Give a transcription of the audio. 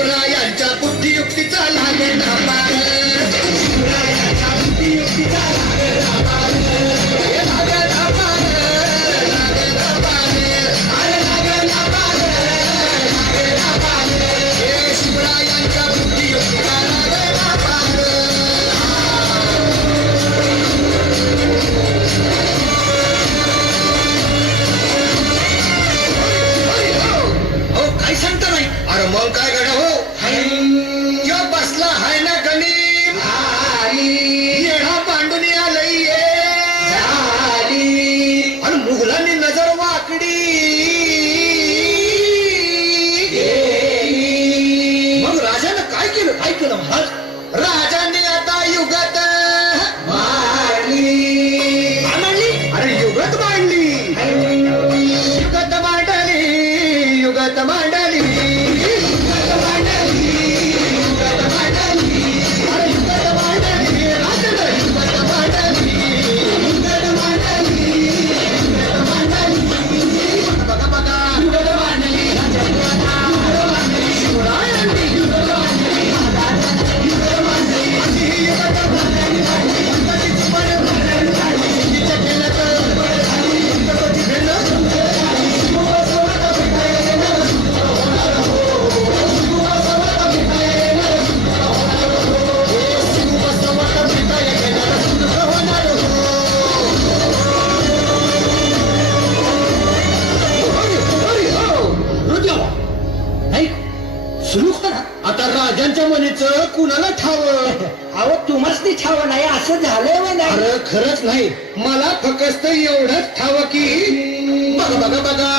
शिवरायांच्या बुद्धियुक्तीचा लागेल ना पार, शिवरायांच्या बुद्धियुक्तीचा लागेल ना पार, लागेल ना पार, लागेल ना पार, अरे लागेल ना पार, लागेल ना पार, हे शिवरायांच्या बुद्धियुक्तीचा लागेल ना पार. हो काय सांगता नाही, अरे मग काय गड्या हो, जो बसला हाय ना गणित येणा पांडुनी आलई आणि मुघलांनी नजर वाकडी, मग राजानं काय केलं, काय केलं महाराज, राजाने आता युगात मांडली, अरे युगत मांडली, युगत मांडली, युगत मांडली, युगत मांडली, युगत मांडली, अरे युगत मांडली, राजानं युगत मांडली, युगत मांडली, युगत मांडली, बघा बघा युगत मांडली, राजानं युगत मांडली, शिवरायांनी युगत मांडली, युगत मांडली, अशी ही युगत मांडली, गणपतीची बळ मांडली, तिच्या केलं तर गणपती भेटलं, सुरू करा आता राजांच्या मनीचं कुणाला ठाव, अहो तुम्हाच ती ठाव नाही असं झालंय व नाही. अरे खरंच नाही, मला फक्त एवढंच ठाव की बघा बघा बघा